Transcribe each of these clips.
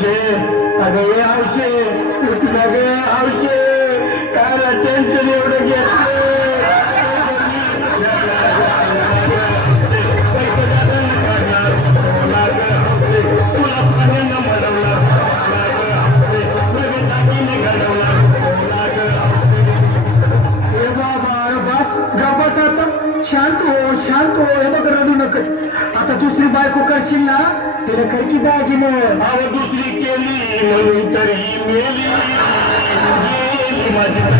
आवशे अगं हे आवशे सगळे आवशे त्याला टेन्शन एवढं घेतलं. शांत हो शांत हो बघ नकोस. आता दुसरी बायको करशील ना तिला कर की मग दुसरी केली तरी मेली. माझी.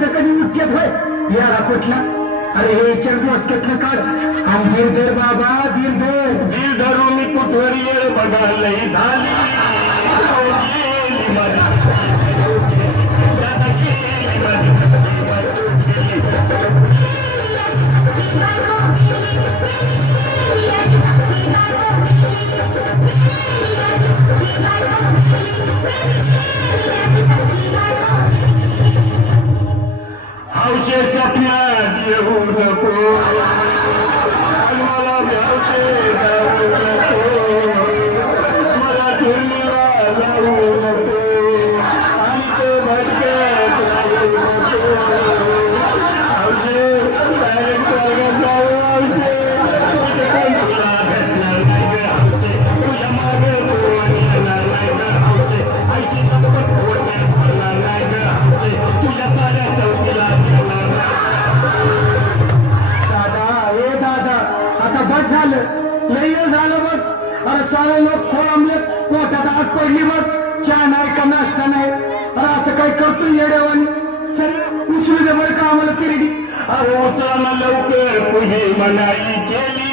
सकडी मुख्यत होय? याला कुठला? अरे हे इचार मस्केतनं काढ. आणि दिलदर बाबा दीर्घ दीर्घ रोमी कुठवर येळ बघायला झाली. দেশ आता बस झालं. नाही झालं बस. अरे सारे लोक खोळंबले पोटात आग पडली बस. चहा नाही का नाश्ता नाही? अरे असं काही करतो येड्यावानी? उचलू दे बरं का आम्हाला तिरडी अरे उचला लवकर. तुझी मनाई केली.